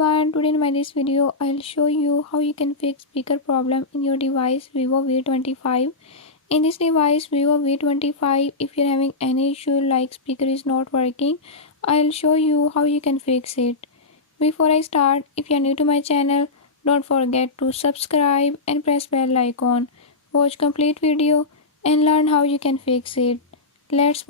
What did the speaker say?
everyone, today in my this video I'll show you how you can fix speaker problem in your device Vivo V25. In this device Vivo V25, if you're having any issue like speaker is not working, I'll show you how you can fix it. Before I start, if you're new to my channel, don't forget to subscribe and press bell icon. Watch complete video and learn how you can fix it. Let's